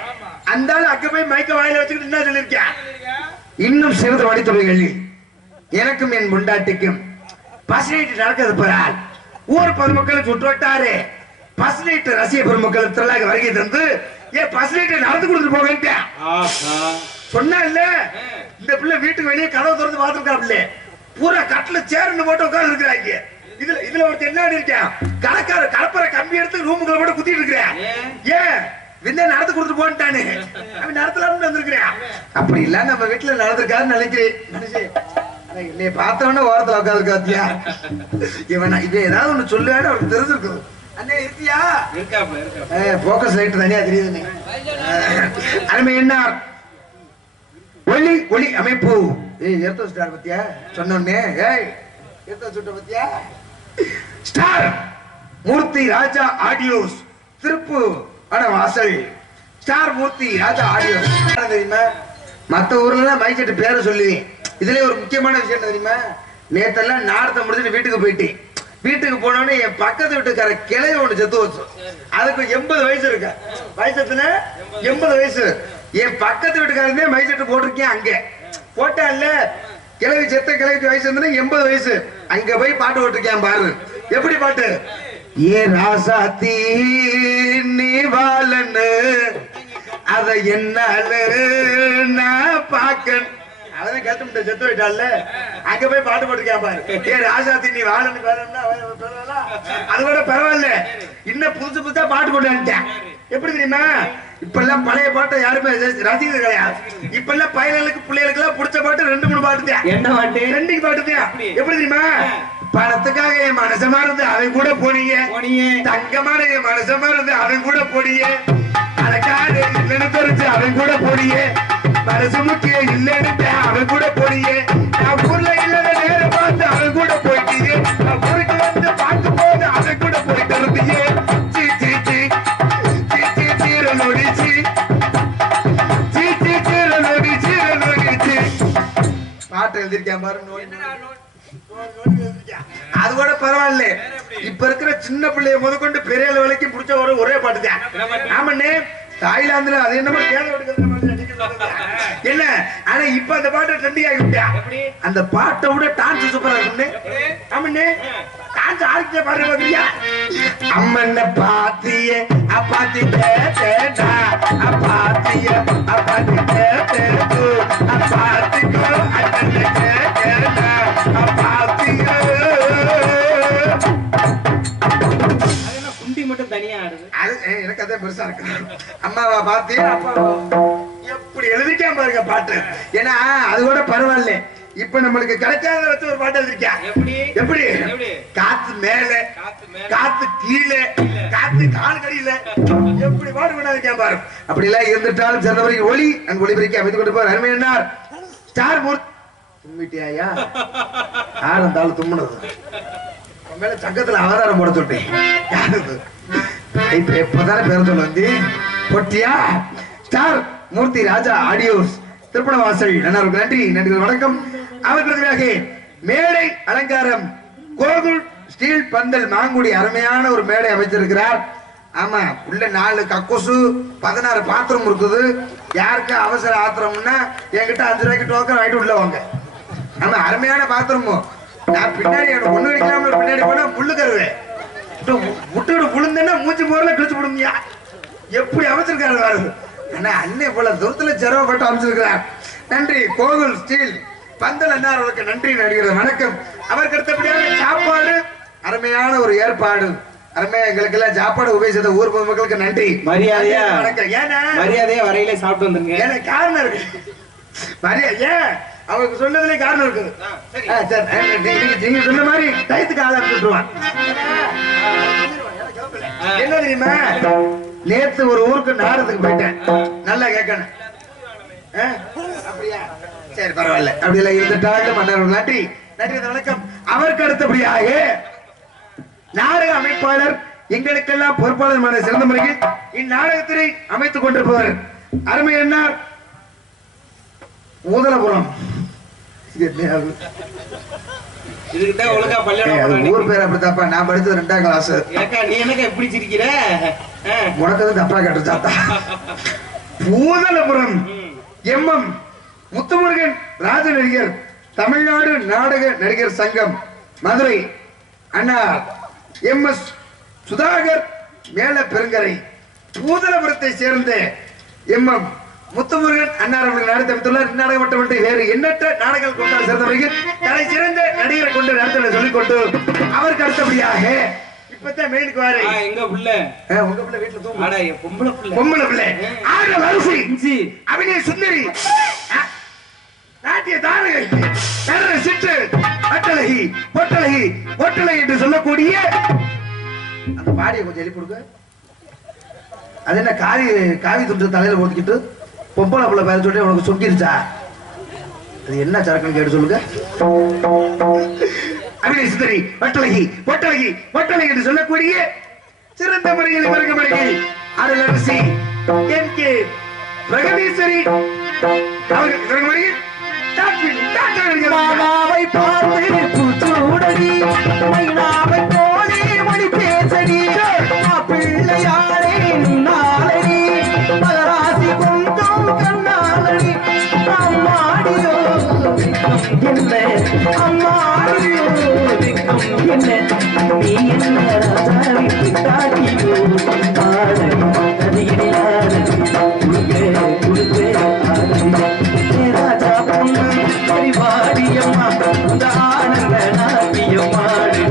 அந்த அக்க போய் மைக்க வாயில வச்சுக்கிட்டு என்ன சொல்லியிருக்கேன்? இன்னும் சிறிது வழித்துறைகள் எனக்கும் என் முண்டாட்டிக்கும் பஸ்லேட் நடக்கிறது போறால் ஊர் பொதுமக்கள் சுற்றுவட்டாரு பஸ்லேட் ரசிக பெருமக்கள் திரளாக வருகை தந்து ஏன் பஸ்லேட் நடந்து கொடுத்துட்டு போகட்டேன் சொன்னா இல்ல. இந்த பிள்ளை வீட்டுக்கு வெளியே கதவை திறந்து பாத்துருக்காப்ல பூரா கட்டில சேர்ந்து போட்டு உட்கார்ந்து இருக்கிறாங்க. இதுல ஒருத்தர் என்ன இருக்கேன் கலக்கார கலப்பற கம்பி எடுத்து ரூமுக்குள்ள போட்டு குத்திட்டு இருக்கிறேன். ஏன் விந்த நடந்து கொடுத்துட்டு போன்ட்டானே அவன் நடத்தலாம்னு வந்திருக்கிறேன். அப்படி இல்ல நம்ம வீட்டுல நடந்திருக்காருன்னு நினைக்கிறேன். இல்லையே பார்த்தவன ஓரத்துல உட்காந்துருக்காத்தியா இவன் இவன் ஏதாவது ஒண்ணு சொல்லுவேன்னு அவருக்கு தெரிஞ்சிருக்கும். அண்ணே இருக்கியா? போக்கஸ் லைட் தனியா தெரியுதுன்னு அருமை என்ன ஒளி ஒளி அமைப்பு எடுத்து வச்சுட்டாரு பத்தியா சொன்னோன்னே எடுத்து வச்சுட்ட பத்தியா ஸ்டார் மூர்த்தி ராஜா ஆடியோஸ் திருப்பு வாசல் ஸ்டார் மூர்த்தி ராஜா ஆடியோ தெரியுமா? மத்த ஊர்ல மைச்சட்டு பேரை சொல்லுவேன். இதுல ஒரு முக்கியமான விஷயம் தெரியுமா? நேத்தெல்லாம் நாடத்தை முடிச்சுட்டு வீட்டுக்கு போயிட்டேன். வீட்டுக்கு போனோடனே என் பக்கத்து வீட்டுக்கார கிளைய ஒண்ணு செத்து வச்சு அதுக்கு 80 வயசு இருக்க வயசுல 80 வயசு. என் பக்கத்து வீட்டுக்காரந்தே மைச்சட்டு போட்டிருக்கேன். அங்க போட்டா இல்ல கிளவி செத்த கிளவிக்கு வயசு வந்து 80 வயசு. அங்க போய் பாட்டு போட்டிருக்கேன் பாரு. எப்படி பாட்டு? ஏ ராசாத்தி நீ வாழன்னு அத என்னால நான் பாக்க அவன் கேட்டு செத்து போயிட்டால அங்க போய் பாட்டு போட்டுருக்கேன் பாரு. ஏ ராசாத்தி நீ வாழன்னு அது கூட பரவாயில்ல. இன்னும் புதுசு புதுசா பாட்டு போட்டு வந்துட்டேன். எப்படி தெரியுமா? இப்ப எல்லாம் பழைய பாட்டை யாருமே ரசிக்கிறது கிடையாது. இப்ப எல்லாம் பையனுக்கு பிள்ளைகளுக்கு எல்லாம் பிடிச்ச பாட்டு 2-3 பாட்டு தான். என்ன பாட்டு? 2 பாட்டு தான். எப்படி தெரியுமா? பணத்துக்காக என் மனசமா இருந்து அவன் கூட போனீங்க. தங்கமான என் மனசமா இருந்து அவன் கூட போனீங்க. அழகாரு இல்லைன்னு தெரிஞ்சு அவன் கூட போனீங்க. மனசு முக்கியம் இல்லைன்னு அவன் கூட போனீங்க. நான் ஊர்ல இல்லைன்னு நேரம் பார்த்து அவன் கூட போயிட்டீங்க. நான் ஊருக்கு வந்து பார்க்கும் போது அவன் கூட போயிட்டு இருந்தீங்க. சீ சீ சீ சீ சீ சீரலோடி சீ சீ சீ சீரலோடி சீரலோடி சீ பாட்டு எழுதிருக்கேன் பாரு. அது கூட பரவாயில்ல. இப்ப இருக்கிற சின்ன பிள்ளைய முதற்கொண்டு பெரிய வரைக்கும் பிடிச்ச ஒரே பாட்டு தான். ஆமாண்ணே தாய்லாந்துல அது என்னமோ என்ன ஆனா இப்ப அந்த பாட்டு ட்ரெண்டிங் ஆகிவிட்டா. அந்த பாட்டை விட டான்ஸ் சூப்பரா இருக்குன்னு. ஆமாண்ணே டான்ஸ் ஆடிக்க பாருங்க. அம்மன்ன பாத்திய அப்பாத்தி கேட்டா அப்பாத்திய அப்பாத்தி கேட்டு அப்பாத்திக்கோ அண்ணன் கேட்டா அப்பாத்தியோ குண்டி மட்டும் தனியா ஆடுது. அது எனக்கு அதே பெருசா இருக்கு. அம்மாவா பாத்தி அப்பா எப்படி எழுதிக்கா பாருங்க பாட்டு. ஏன்னா அது கூட பரவாயில்ல. இப்ப நம்மளுக்கு கிடைக்காத வச்சு ஒரு பாட்டு எழுதிருக்கா. எப்படி எப்படி காத்து மேல காத்து கீழே, காத்து கால் கடியில, எப்படி பாடுபடாது பாரு. அப்படி எல்லாம் இருந்துட்டாலும் சிறந்தவரை ஒளி அண்ட் ஒளிபெருக்கி அமைத்துக் கொண்டு போற அருமை என்னார் ஸ்டார் மூர்த்தி. தும்பிட்டியா யார் இருந்தாலும் தும்முனது மேல சங்கத்துல அவதாரம் போட சொல்லிட்டேன். இப்ப எப்பதானே பேர சொல்ல வந்து பொட்டியா ஸ்டார் மூர்த்தி ராஜா ஆடியோஸ் திருப்பணவாசல் அண்ணாருக்கு நன்றி நன்றி வணக்கம். அவர்களுக்காக மேடை அலங்காரம் கோகுல் ஸ்டீல் பந்தல் மாங்குடி அருமையான ஒரு மேடை அமைச்சிருக்கிறார். ஆமா உள்ள 4 கக்கூசு 16 பாத்திரம் இருக்குது. யாருக்கு அவசர ஆத்திரம்னா என்கிட்ட 5 ரூபாய்க்கு டோக்கன் வாங்கிட்டு உள்ள வாங்க. ஆமா அருமையான பாத்திரமும். நான் பின்னாடி எனக்கு 1 கிலோமீட்டர் பின்னாடி போனா முள்ளு கருவேன் விட்டு விழுந்தேன்னா மூச்சு போறல கிழிச்சு விடுமியா. எப்படி அமைச்சிருக்காரு வருது. ஆனா அன்னை போல தூரத்துல சிரமப்பட்டு அமைச்சிருக்கிறார். நன்றி கோகுல் ஸ்டீல் பந்தல் அண்ணாருக்கு நன்றி நடிகர் வணக்கம். அவருக்கு அடுத்தபடியாக சாப்பாடு அருமையான ஒரு ஏற்பாடு. அருமையா எங்களுக்கு எல்லாம் சாப்பாடு உபயோகித்த ஊர் பொதுமக்களுக்கு நன்றி மரியாதையா வணக்கம். ஏன்னா மரியாதையா வரையிலே சாப்பிட்டு வந்துருங்க. ஏன்னா காரணம் இருக்கு. மரியாதை ஏன் அவங்களுக்கு சொன்னதுல காரணம் இருக்குது. நீங்க சொன்ன மாதிரி டயத்துக்கு ஆளா சொல்லுவான். என்ன தெரியுமா நேத்து ஒரு ஊருக்கு நாடத்துக்கு போயிட்டேன். நல்லா கேட்கணும். அப்படியா சரி பரவாயில்ல. அப்படி எல்லாம் இருந்துட்டாங்க மன்னர் நன்றி நன்றி வணக்கம். அவருக்கு அடுத்தபடியாக நாடக அமைப்பாளர் எங்களுக்கெல்லாம் பொறுப்பாளர் சிறந்த முறையில் இந்நாடகத்தினை அமைத்துக் கொண்டிருப்பவர் அருமை என்னார் ஊதலபுரம். ஊர் பேர் அப்படித்தாப்பா. நான் படிச்சது 2ஆம் கிளாஸ். நீ எனக்கு எப்படி சிரிக்கிற? உனக்கு தப்பா கேட்டுச்சாத்தா. ஊதலபுரம் MM முத்துமுருகன் ராஜ நடிகர் தமிழ்நாடு நாடக நடிகர் சங்கம் மதுரை அண்ணா MS சுதாகர் மேல பெருங்கரை பூதலபுரத்தை சேர்ந்த MM முத்துமுருகன் அண்ணாரவர்கள் நடத்தி அமைத்துள்ளார். நாடகம் மட்டுமின்றி வேறு எண்ணற்ற நாடகங்கள் கொண்டாட சேர்ந்தவர்கள் தலை சிறந்த நடிகரை கொண்டு நடத்த சொல்லிக் கொண்டு அவருக்கு அடுத்தபடியாக இப்பதான் மெயினுக்கு வாரு. எங்க புள்ள உங்க பிள்ளை வீட்டுல தூங்கு. அட பொம்பளை புள்ள. பொம்பளை பிள்ளை ஆட வரிசை அபிநய சுந்தரி நாட்டிய தாரகை நடன சிற்று அட்டழகி பொட்டழகி பொட்டழகி என்று சொல்லக்கூடிய அந்த பாடியை கொஞ்சம் எழுப்பி கொடுங்க. அது என்ன காவி துண்டு தலையில போட்டுக்கிட்டு பொம்பளை பிள்ளை பேர சொல்லி உனக்கு சொங்கிருச்சா? அது என்ன சரக்குன்னு கேட்டு சொல்லுங்க. அபிநய சுந்தரி பொட்டழகி பொட்டழகி பொட்டழகி என்று சொல்லக்கூடிய சிறந்த முறையில் மருகமடைகள் அருளரசி NK பிரகதீஸ்வரி அவர்கள் மானாவை பார்த்து பூச்சூடடி மைனாவை போலே மொழி பேசடி பிள்ளையாரே நாளடி மகராசி கொஞ்சம் கண்ணாளடி அம்மாடியோ என்ன அம்மாடியோ என்ன நீ என்ன ராஜாவை காட்டியோ ஆடடி அதிகடி குடுக்க ராஜா பொண்ணு பரிவாடியம்மா இந்த ஆனந்த நாட்டியம்மாடி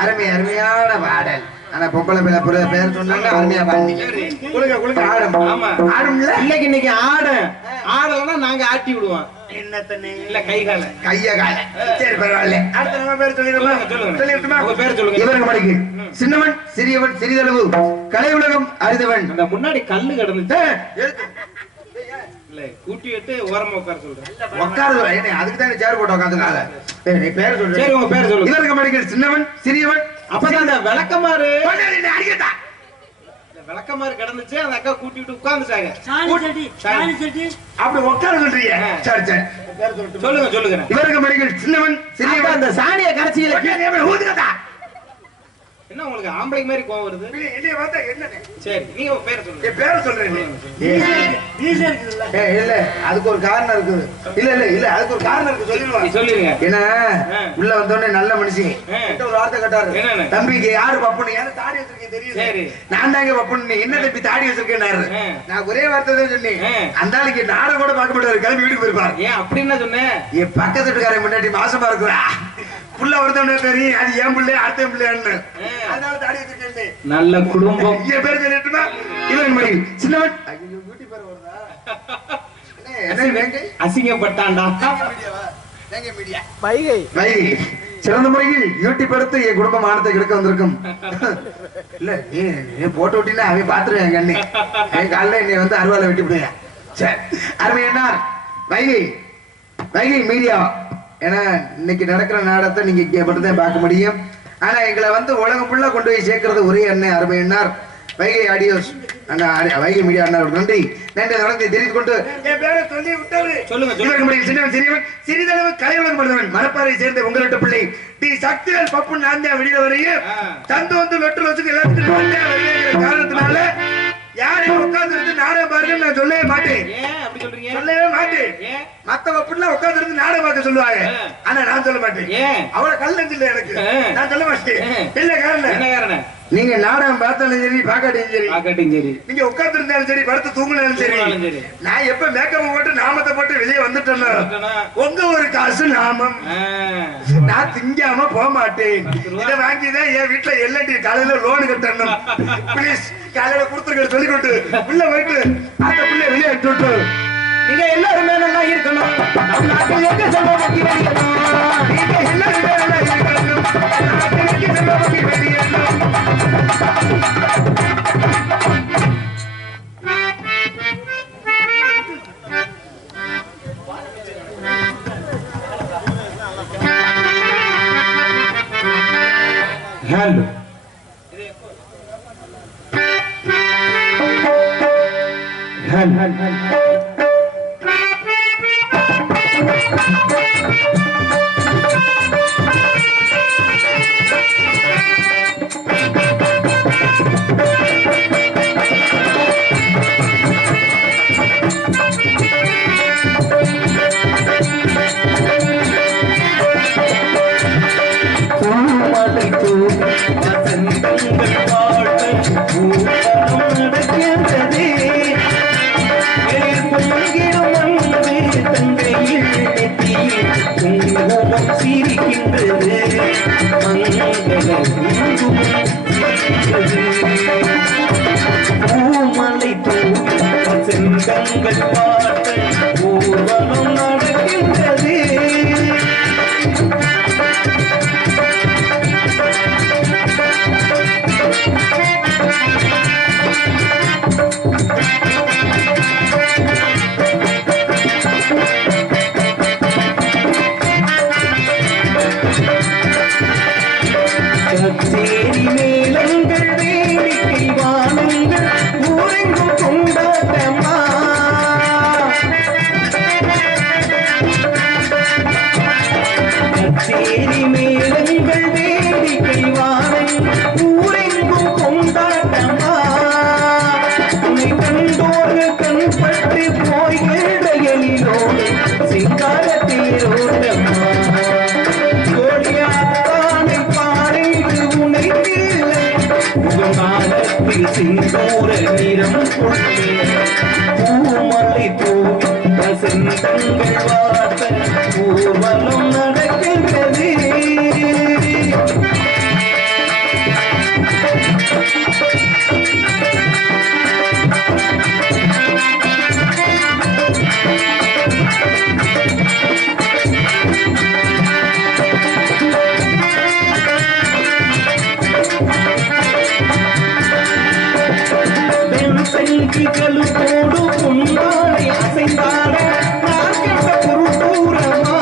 அருமை அருமையான பாடல். ஆனா பொம்பளை பிள்ளை பேர் சொன்னாங்க அருமையா பாடி குளுக்க ஆடும். ஆடும்ல இன்னைக்கு ஆடலன்னா நாங்க ஆட்டி விடுவோம். என்ன தண்ணி இல்ல கைகால கைய கால. சரி பரவாயில்ல. அடுத்த நம்ம பேர் சொல்லிடுமா? சொல்லிட்டுமா? உங்க பேர் சொல்லுங்க. இவருக்கு மடிக்கு சின்னவன் சிறியவன் சிறிதளவு கலை உலகம் அறிந்தவன். அந்த முன்னாடி கல்லு கிடந்துச்சு. இல்ல கூட்டி விட்டு ஓரமா உட்கார சொல்றேன். உட்காரு. அதுக்கு தான் சேர் போட்டு உட்காந்துக்காத. நீ பேர் சொல்லு. சரி உங்க பேர் சொல்லுங்க. இவருக்கு மடிக்கு சின்னவன் சிறியவன். அப்பதான் அந்த விளக்கமாறு அடிக்கட்டா விளக்கமாறு கிடந்துச்சு. அந்த அக்கா கூட்டி விட்டு உட்கார்ந்துட்டாங்க. அப்படி உட்கார சொல்றீங்க. சரி சரி சொல்லுங்க. இவருக்கு மடிக்கு சின்னவன் சிறியவன். அந்த சாணிய கரைச்சியில ஊதுக்கட்டா. என்ன உங்களுக்கு ஆம்பளை மாதிரி கோவம் வருது? என்னைய பார்த்தா என்னன்னு? சரி நீங்க உங்க பேரை சொல்லுங்க. என் பேரை சொல்றேன். இல்ல அதுக்கு ஒரு காரணம் இருக்குது. இல்ல அதுக்கு ஒரு காரணம் இருக்கு. சொல்லிடுவாங்க. சொல்லிருங்க. ஏன்னா உள்ள வந்தோடனே நல்ல மனுஷன் ஒரு வார்த்தை கேட்டாரு. தம்பிக்கு யாரு பப்புன்னு ஏன்னா தாடி வச்சிருக்கேன் தெரியும். நான் தாங்க பப்புன்னு. என்ன தம்பி தாடி வச்சிருக்கேன். நான் ஒரே வார்த்தை தான் சொன்னேன். அந்த ஆளுக்கு நாட கூட பார்க்க மாட்டாரு. கிளம்பி வீட்டுக்கு போயிருப்பாரு. ஏன் அப்படின்னு சொன்னேன்? என் பக்கத்து வீட்டுக்காரன் முன்னாடி மாசமா இருக்குறா புள்ள ஒருத்தவனே தெரியும். அது என் பிள்ளை அடுத்த பிள்ளைன்னு அதனால தாடி வச்சிருக்கேன். நல்ல குடும்பம். என் பேர் சொல்லிட்டுமா? இவன் மணி சின்னவன். ஐயோ வீட்டு பேர் வருதா? என்ன வேங்கை அசிங்கப்பட்டான்டா. வைகை சிறந்த முறையில் யூடியூப் எடுத்து என் குடும்ப மானத்தை கெடுக்க வந்திருக்கும். இல்ல நீ போட்டு விட்டீங்கன்னா அவன் பாத்துருவேன் என் கண்ணு. என் காலில் என்னை வந்து அருவாலை வெட்டி விடுவேன். சரி அருமை என்ன வைகை மீடியா. ஏன்னா இன்னைக்கு நடக்கிற நாடகத்தை நீங்க இங்க மட்டும்தான் பார்க்க முடியும். ஆனா எங்களை வந்து உலகம் ஃபுல்லா கொண்டு போய் சேர்க்கறது ஒரே அண்ணன் அருமை என்னார் வைகை ஆடியோஸ் அண்ணா வைகை மீடியா அண்ணா. நன்றி நன்றி நடந்து தெரிவித்துக் கொண்டு என் பேரை சொல்லி விட்டாரு. சொல்லுங்க. சின்னவன் சிறியவன் சிறிதளவு கலைவன் படுத்தவன் மரப்பாறை சேர்ந்த உங்களோட பிள்ளை டி சக்திவேல் பப்பு நான் தான் வெளியில வரையும் தந்து வந்து லொட்டு லட்சுக்கு எல்லாத்துக்கும் காரணத்தினால யாரையும் உட்கார்ந்து இருந்து நாடகம் பாருங்க நான் சொல்லவே மாட்டேன். சொல்லவே மாட்டேன். மத்தவங்க பிள்ளை உட்கார்ந்து இருந்து நாடகம் பார்க்க சொல்லுவாங்க. ஆனா நான் சொல்ல மாட்டேன். அவளை கல்லஞ்சு இல்ல எனக்கு. நான் சொல்ல மாட்டேன். இல்ல காரணம் நீங்க நாடகம் பார்த்தாலும் சரி பாக்காட்டியும் சரி நீங்க உட்கார்ந்து இருந்தாலும் சரி படுத்து தூங்கினாலும் சரி நான் எப்ப மேக்கப் போட்டு நாமத்தை போட்டு வெளியே வந்துட்டேன்னா உங்க ஒரு காசு நாமம் நான் திங்காம போக மாட்டேன். இதை வாங்கிதான் என் வீட்டுல எல்என்டி காலையில லோனு கட்டணும். பிளீஸ் காலையில கொடுத்துருக்க சொல்லி கொண்டு உள்ள போயிட்டு அந்த பிள்ளை வெளியே விட்டு நீங்க எல்லாருமே நல்லா இருக்கணும். நம் நாட்டில் எங்க செல்வமக்கி வெளியேறணும். நீங்க எல்லாருமே நல்லா இருக்கணும். நாட்டில் எங்க செல்வமக்கி வெளியேறணும். ஹலோ பூமலை தூவி செங்கங்கள் பார்த்த ஊர்வலம் நடக்கின்றது. கச்சேரி மேளங்கள் வேடிக்கை வானங்கள் ஊரெங்கும் கொண்டாட்டமா. கச்சேரி மேளங்கள் வேடிக்கை வானங்கள் ஊரெங்கும் கொண்டாட்டமா. உன்னை கண்டோர்கள் கண்பட்டு போய் கேடைகளிலோடு சிங்காரத்தேரோட்டமா. சிங்கூர நிறம் கொள்ளே பூமலை தூவி செந்தங்கள் வார்த்த ஊர்வலம் நடக்கின்றது. செஞ்சிகளுக்கோடு பொன்னாடை அசைந்தாட நான் கண்ட பொருளூரமா.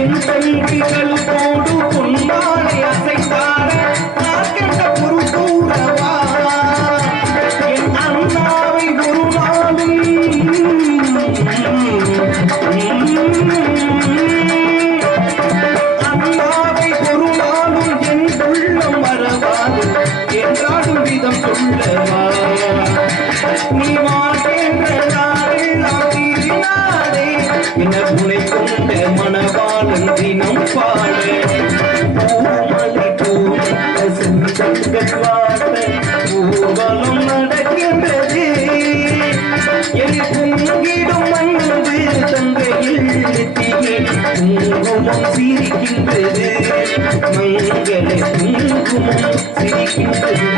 என் செஞ்சிகளுக்கோடு பொன்னாடை அசைந்தாட நான் கண்ட பொருளூரமா. என் அண்ணாவை ஒரு நாளும் அண்ணாவை ஒரு நாளும் என் உள்ளம் மறவாது என்றாடும் விதம் சொல்லவா. நீ மாட்டேன்ற நாளெல்லாம் தீரினாடே என துணை கொண்ட மணவாளன் தினம் பாட. பூமலை தூவி செங்கங்கள் வார்த்த ஊர்வலம் நடக்கின்றது. எலி பொங்கிடும் அன்பு தங்கையில் நெத்தியே குங்குமம் சிரிக்கின்றது. மங்கள முகமும் சிரிக்கின்றது